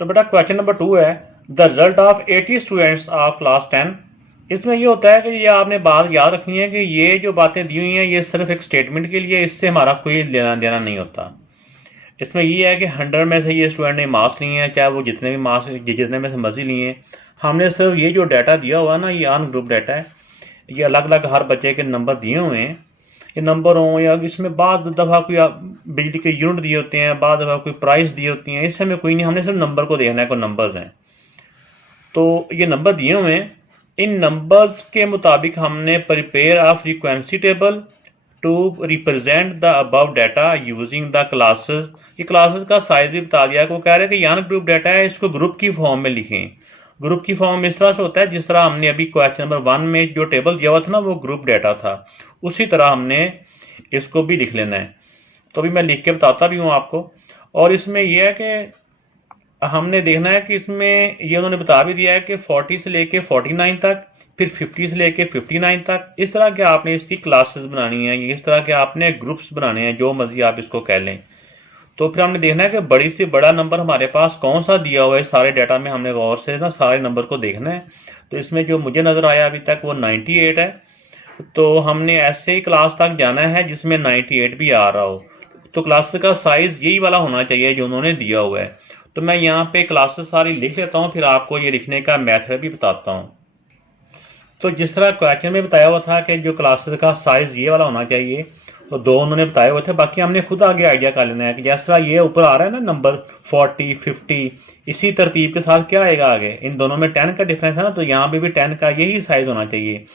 तो बेटा question number 2 है the result of 80 students of class 10। इसमें ये होता है कि ये आपने बात याद रखनी है कि ये जो बातें दी हुई हैं ये सिर्फ एक स्टेटमेंट के लिए, इससे हमारा कोई लेना देना नहीं होता। इसमें ये है कि 100 में से ये स्टूडेंट ने मार्क्स लिए हैं, चाहे वो जितने भी मार्क्स जितने में से मर्जी लिए हैं, हमने सिर्फ ये जो डाटा दिया हुआ है ना, ये अन ग्रुप डाटा है, ये अलग अलग हर बच्चे के नंबर दिए हुए हैं, ये नंबर हों या इसमें बाद दफ़ा कोई बिजली के यूनिट दिए होते हैं, बाद दफ़ा कोई प्राइस दिए होती हैं, इससे हमें कोई नहीं, हमने सिर्फ नंबर को देखना है, कोई नंबर्स हैं। तो ये नंबर दिए हुए हैं, इन नंबर्स के मुताबिक हमने prepare a frequency table to represent the above data using the classes. ये क्लासेस का साइज भी बता दिया, को कह रहे हैं कि यान ग्रुप डाटा है, इसको ग्रुप की फॉर्म में लिखें। ग्रुप की फॉर्म इस तरह से होता है जिस तरह हमने अभी क्वेश्चन नंबर 1 में जो टेबल दिया हुआ था ना, वो ग्रुप डाटा था, उसी तरह हमने इसको भी लिख लेना है। तो अभी मैं लिख के बताता भी हूँ आपको। और इसमें यह है कि हमने देखना है कि इसमें ये उन्होंने बता भी दिया है कि 40 से लेके 49 तक, फिर 50 से लेके 59 तक, इस तरह के आपने इसकी क्लासेस बनानी है, इस तरह के आपने ग्रुप्स बनाने हैं, जो मर्जी आप इसको कह लें। तो फिर हमने देखना है कि बड़ी से बड़ा नंबर हमारे पास कौन सा दिया हुआ है, सारे डाटा में हमने गौर से ना सारे नंबर को देखना है। तो इसमें जो मुझे नज़र आया अभी तक वो 98 है, तो हमने ऐसे ही क्लास तक जाना है जिसमें 98 भी आ रहा हो। तो क्लास का साइज़ यही वाला होना चाहिए जो उन्होंने दिया हुआ है। तो मैं यहाँ पे क्लासेस सारी लिख लेता हूँ, फिर आपको ये लिखने का मेथड भी बताता हूँ। तो जिस तरह क्वेश्चन में बताया हुआ था कि जो क्लासेस का साइज़ ये वाला होना चाहिए, तो 2 उन्होंने बताए हुए थे, बाकी हमने खुद आगे आइडिया कर लेना है कि जिस तरह ये ऊपर आ रहा है ना नंबर 40 50, इसी तरतीब के साथ क्या आएगा आगे, इन दोनों में 10 का डिफरेंस है ना, तो यहाँ पे भी 10 का यही साइज़ होना चाहिए।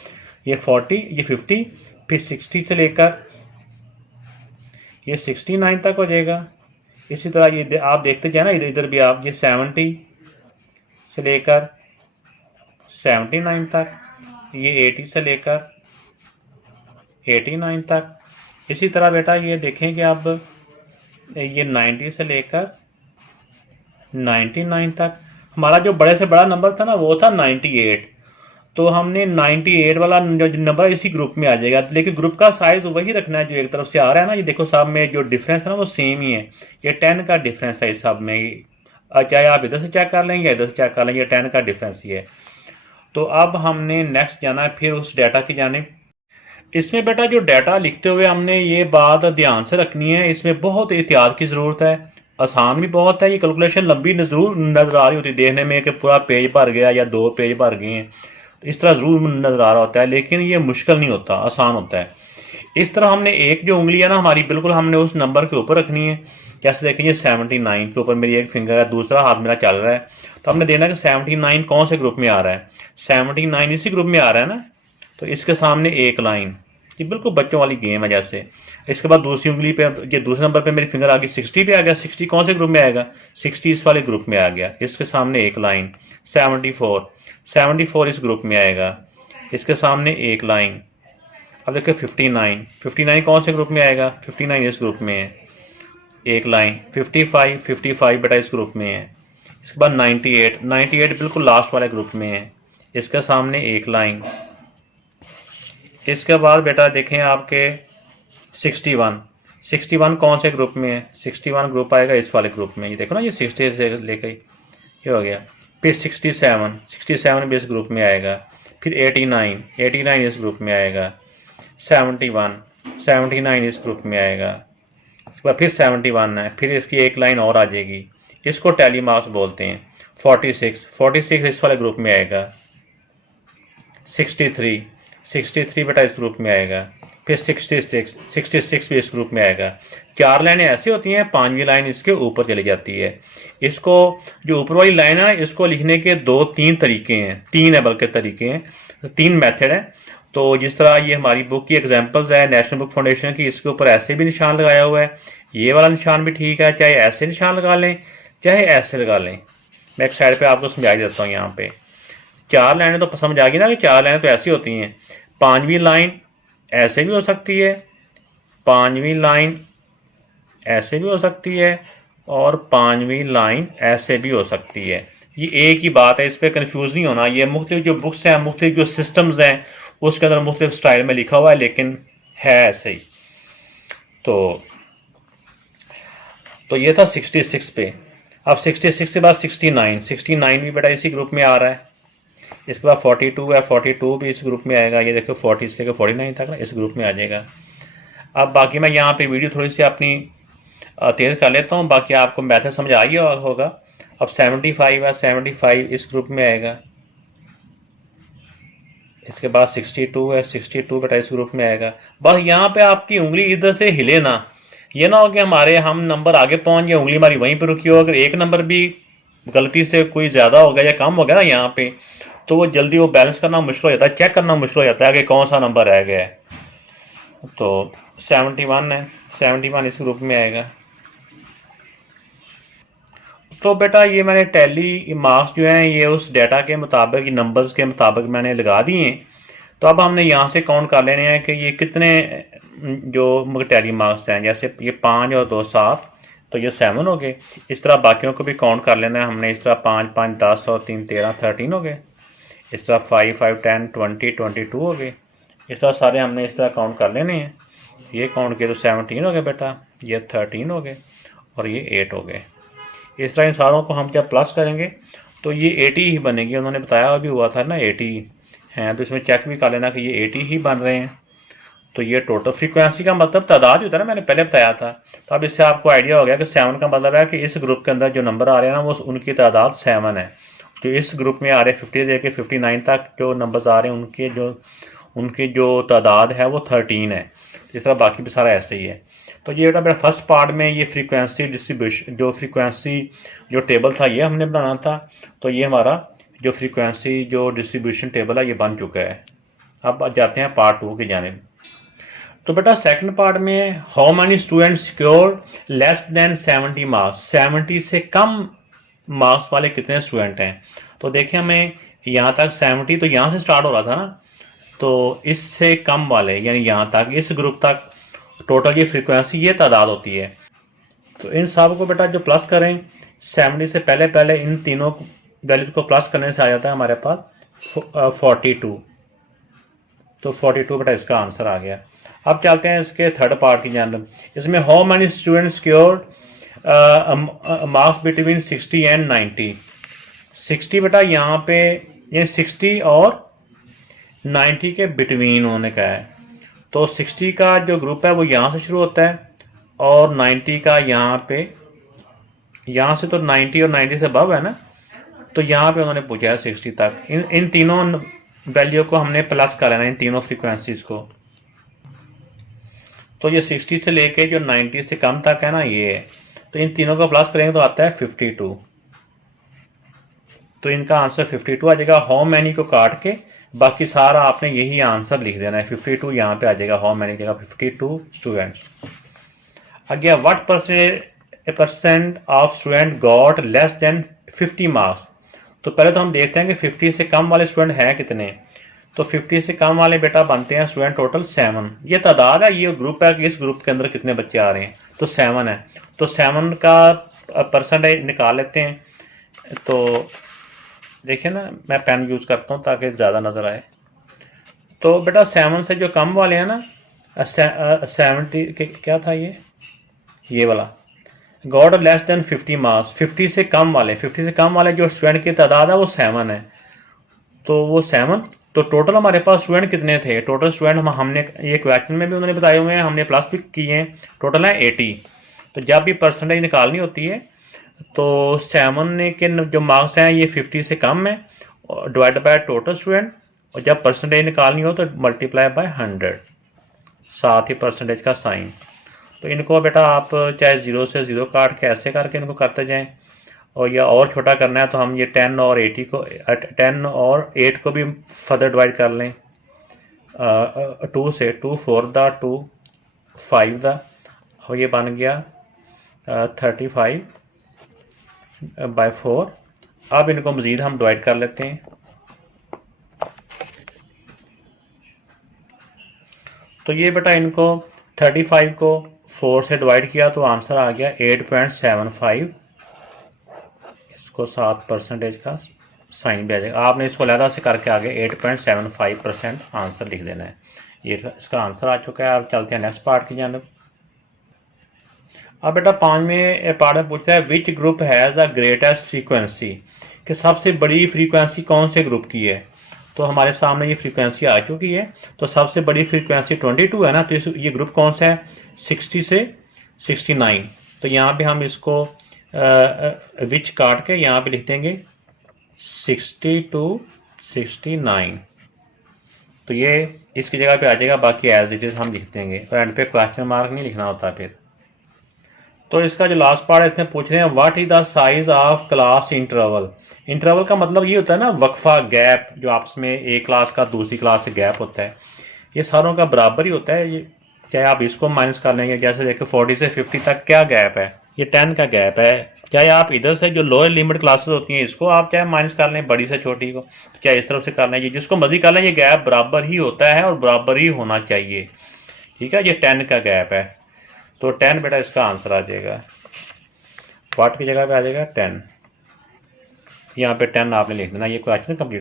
ये 40, ये 50, फिर 60 से लेकर ये 69 तक हो जाएगा। इसी तरह ये आप देखते जाए ना, इधर इधर भी आप, ये 70 से लेकर 79 तक, ये 80 से लेकर 89 तक। इसी तरह बेटा ये देखें कि अब ये 90 से लेकर 99 तक। हमारा जो बड़े से बड़ा नंबर था ना वो था 98, तो हमने 98 वाला जो नंबर इसी ग्रुप में आ जाएगा, लेकिन ग्रुप का साइज वही रखना है जो एक तरफ से आ रहा है ना। ये देखो सब में जो डिफरेंस है ना वो सेम ही है, ये 10 का डिफरेंस है इस सब में, चाहे आप इधर से चेक कर लेंगे या इधर से चेक कर लेंगे, 10 का डिफरेंस ही है। तो अब हमने नेक्स्ट जाना है फिर उस डाटा की जानिब। इसमें बेटा जो डाटा लिखते हुए हमने ये बात ध्यान से रखनी है, इसमें बहुत एहतियात की ज़रूरत है, आसान भी बहुत है। ये कैलकुलेशन लंबी ज़रूर नज़र आ रही होती है देखने में कि पूरा पेज भर गया या 2 पेज भर गए हैं, इस तरह ज़रूर नज़र आ रहा होता है, लेकिन ये मुश्किल नहीं होता, आसान होता है। इस तरह हमने एक जो उंगली है ना हमारी, बिल्कुल हमने उस नंबर के ऊपर रखनी है। जैसे देखेंगे 79 के ऊपर मेरी एक फिंगर है, दूसरा हाथ मेरा चल रहा है, तो हमने देखना कि 79 कौन से ग्रुप में आ रहा है। 79 इसी ग्रुप में आ रहा है ना, तो इसके सामने एक लाइन, ये बिल्कुल बच्चों वाली गेम है जैसे। इसके बाद दूसरी उंगली पे, ये दूसरे नंबर पे मेरी फिंगर आ गई 60 पे आ गया, 60 कौन से ग्रुप में आएगा, 60 इस वाले ग्रुप में आ गया, इसके सामने एक लाइन। 74 इस ग्रुप में आएगा, इसके सामने एक लाइन। अब देखिए 59 कौन से ग्रुप में आएगा, 59 इस ग्रुप में है, एक लाइन। 55 बेटा इस ग्रुप में है। इसके बाद 98 बिल्कुल लास्ट वाले ग्रुप में है, इसके सामने एक लाइन। इसके बाद बेटा देखें आपके 61 कौन से ग्रुप में है, 61 ग्रुप आएगा इस वाले ग्रुप में, ये देखो ना, ये 60 से लेकर ये हो गया। फिर 67 भी इस ग्रुप में आएगा। फिर 89 इस ग्रुप में आएगा। 79 इस ग्रुप में आएगा। इसके बाद फिर 71 है, फिर इसकी एक लाइन और आ जाएगी, इसको टैली मार्क्स बोलते हैं। 46 इस वाले ग्रुप में आएगा। 63 बेटा इस ग्रुप में आएगा। फिर 66 भी इस ग्रुप में आएगा। 4 लाइनें ऐसी होती हैं, 5वीं लाइन इसके ऊपर चली जाती है। इसको जो ऊपर वाली लाइन है इसको लिखने के 2-3 तरीके हैं, 3 है बल्कि तरीके हैं, 3 मेथड है। तो जिस तरह ये हमारी बुक की एग्जांपल्स है नेशनल बुक फाउंडेशन की, इसके ऊपर ऐसे भी निशान लगाया हुआ है, ये वाला निशान भी ठीक है, चाहे ऐसे निशान लगा लें चाहे ऐसे लगा लें। मैं एक साइड पे आपको समझा देता हूँ। यहाँ पे 4 लाइनें तो समझ आ गई ना कि 4 लाइनें तो ऐसी होती हैं। 5वीं लाइन ऐसे भी हो सकती है, 5वीं लाइन ऐसे भी हो सकती है, और 5वीं लाइन ऐसे भी हो सकती है। ये एक ही बात है, इस पर कंफ्यूज नहीं होना। ये मुख्तलिफ जो बुक्स हैं, मुख्तलिफ जो सिस्टम्स हैं, उसके अंदर मुख्तलिफ स्टाइल में लिखा हुआ है, लेकिन है ऐसे ही। तो ये था 66 पे। अब 66 के बाद 69 भी बेटा इसी ग्रुप में आ रहा है। इसके बाद 42 है, 42 भी इस ग्रुप में आएगा। ये देखो 40 से लेकर 49 तक ना इस ग्रुप में आ जाएगा। अब बाकी मैं यहाँ पे वीडियो थोड़ी सी अपनी तेज कर लेता हूँ, बाकी आपको मैथड समझ आ ही होगा। अब 75 है, 75 इस ग्रुप में आएगा। इसके बाद 62 है, 62 बेटा इस ग्रुप में आएगा। बस यहाँ पे आपकी उंगली इधर से हिले ना, ये ना हो कि हम नंबर आगे पहुंच गए, उंगली हमारी वहीं पर रुकी हो। अगर एक नंबर भी गलती से कोई ज़्यादा हो गया या कम हो गया ना यहाँ पे, तो वो जल्दी वो बैलेंस करना मुश्किल हो जाता है, चेक करना मुश्किल हो जाता है कि कौन सा नंबर रह गया है। तो 71 है, 71 इस ग्रुप में आएगा। तो बेटा ये मैंने टैली मार्क्स जो हैं ये उस डाटा के मुताबिक, नंबर्स के मुताबिक मैंने लगा दिए हैं। तो अब हमने यहाँ से काउंट कर लेने हैं कि ये कितने जो टैली मार्क्स हैं। जैसे ये 5 और 2 7, तो ये 7 हो गए। इस तरह बाकियों को भी काउंट कर लेना है हमने। इस तरह 5 5 10 और 3 13 13 हो गए। इस तरह 5 5 10 20 22 हो गए। इस तरह सारे हमने इस तरह काउंट कर लेने हैं। ये काउंट किए तो 17 हो गए बेटा, ये 13 हो गए और ये 8 हो गए। इस तरह इन सारों को हम जब प्लस करेंगे तो ये 80 ही बनेगी। उन्होंने बताया अभी हुआ था ना 80 हैं, तो इसमें चेक भी कर लेना कि ये 80 ही बन रहे हैं। तो ये टोटल फ्रीक्वेंसी का मतलब तादाद होता है ना, मैंने पहले बताया था। तो अब इससे आपको आइडिया हो गया कि 7 का मतलब है कि इस ग्रुप के अंदर जो नंबर आ रहे हैं ना वो उनकी तादाद 7 है। जो इस ग्रुप में आ रहे हैं 50 से लेकर 59 तक जो नंबर्स आ रहे हैं उनकी जो तादाद है वो 13 है। इस तरह बाकी भी सारा ऐसे ही है। तो ये बेटा मेरा फर्स्ट पार्ट में ये फ्रीक्वेंसी डिस्ट्रीब्यूशन, जो फ्रीक्वेंसी जो टेबल था ये हमने बनाना था। तो ये हमारा जो फ्रीक्वेंसी जो डिस्ट्रीब्यूशन टेबल है ये बन चुका है। अब जाते हैं पार्ट 2 की जानिब। तो बेटा सेकंड पार्ट में how many students secure less than 70 marks, 70 से कम मार्क्स वाले कितने स्टूडेंट हैं। तो देखिए हमें यहाँ तक 70, तो यहाँ से स्टार्ट हो रहा था ना, तो इससे कम वाले यानी यहाँ तक इस ग्रुप तक टोटल ये फ्रीक्वेंसी ये तादाद होती है। तो इन सब को बेटा जो प्लस करें 70 से पहले इन तीनों वैल्यूज को प्लस करने से आ जाता है हमारे पास 42। तो 42 बेटा इसका आंसर आ गया। अब चलते हैं इसके थर्ड पार्ट की जानब। इसमें how many students secured marks between 60 and 90। 60 बेटा यहाँ पे ये 60 और 90 के बिटवीन होने का है। तो 60 का जो ग्रुप है वो यहाँ से शुरू होता है और 90 का यहाँ से तो 90 और 90 से अबव है ना, तो यहाँ पे उन्होंने पूछा है 60 तक। इन तीनों वैल्यू को हमने प्लस कर लेना, इन तीनों फ्रीक्वेंसीज को। तो ये 60 से लेके जो 90 से कम तक है ना ये है, तो इन तीनों को प्लस करेंगे तो आता है 52। तो इनका आंसर 52 आ जाएगा। हाउ मैनी को काट के बाकी सारा आपने यही आंसर लिख देना है। 52 यहाँ पे आ जाएगा, हाउ मैनी जगह 52 students. Again what percent of student got less than 50 marks. तो पहले तो हम देखते हैं कि 50 से कम वाले स्टूडेंट हैं कितने। तो 50 से कम वाले बेटा बनते हैं स्टूडेंट टोटल 7। ये तादाद है, ये ग्रुप है कि इस ग्रुप के अंदर कितने बच्चे आ रहे हैं, तो 7 है। तो 7 का परसेंटेज निकाल लेते हैं। तो देखिए ना, मैं पेन यूज़ करता हूँ ताकि ज़्यादा नज़र आए। तो बेटा 7 से जो कम वाले हैं ना 70 के क्या था ये वाला गॉट लेस देन 50 मार्क्स। 50 से कम वाले जो स्टूडेंट की तादाद है वो 7 है। तो वो 7, तो टोटल हमारे पास स्टूडेंट कितने थे। टोटल स्टूडेंट हमने ये क्वेश्चन में भी उन्होंने बताए हुए हैं, हमने प्लस भी किए हैं। टोटल है 80। तो जब भी परसेंटेज निकालनी होती है तो 7 के जो मार्क्स हैं ये 50 से कम है डिवाइड बाय टोटल स्टूडेंट, और जब परसेंटेज निकालनी हो तो मल्टीप्लाई बाय 100, साथ ही परसेंटेज का साइन। तो इनको बेटा आप चाहे 0 से 0 काट के ऐसे करके इनको करते जाएं, और या और छोटा करना है तो हम ये 10 और 8 को भी फर्दर डिवाइड कर लें। 2 से 2 4 दा 2 5 दा, और ये बन गया 35 बाय 4। अब इनको मज़ीद हम डिवाइड कर लेते हैं। तो ये बेटा इनको 35 को 4 से डिवाइड किया तो आंसर आ गया 8.75। इसको 7 परसेंटेज का साइन भी आ जाएगा। आपने इसको अलग से करके आगे 8.75% आंसर लिख देना है। ये इसका आंसर आ चुका है। अब चलते हैं नेक्स्ट पार्ट की जानब। अब बेटा 5वें पार्ट में पूछता है which group has a greatest frequency, कि सबसे बड़ी फ्रीक्वेंसी कौन से ग्रुप की है। तो हमारे सामने ये फ्रीक्वेंसी आ चुकी है, तो सबसे बड़ी फ्रीक्वेंसी 22 है ना, तो ये ग्रुप कौन सा है, 60 से 69। तो यहाँ पे हम इसको विच काट के यहाँ पे लिख देंगे 60 to 69। तो ये इसकी जगह पे आ जाएगा, बाकी एज इट इज़ हम लिख देंगे, तो एंड पे क्वेश्चन मार्क नहीं लिखना होता फिर। तो इसका जो लास्ट पार्ट है इसमें पूछ रहे हैं what is the size of class interval. Interval का मतलब ये होता है ना वक्फा, गैप, जो आपस में एक क्लास का दूसरी क्लास से गैप होता है, ये सारों का बराबर ही होता है। ये चाहे आप इसको माइनस कर लेंगे, जैसे देखो 40 से 50 तक क्या गैप है, ये 10 का गैप है। चाहे आप इधर से जो लोअर लिमिट क्लासेस होती हैं इसको आप चाहे माइनस कर लें, बड़ी से छोटी को, चाहे इस तरफ से कर लें, ये जिसको मर्जी कर लें, ये गैप बराबर ही होता है और बराबर ही होना चाहिए। ठीक है, ये 10 का गैप है, तो 10 बेटा इसका आंसर आ जाएगा। वाट की जगह पे आ जाएगा 10, यहाँ पे 10 आपने लिख देना। ये क्वेश्चन कंप्लीट।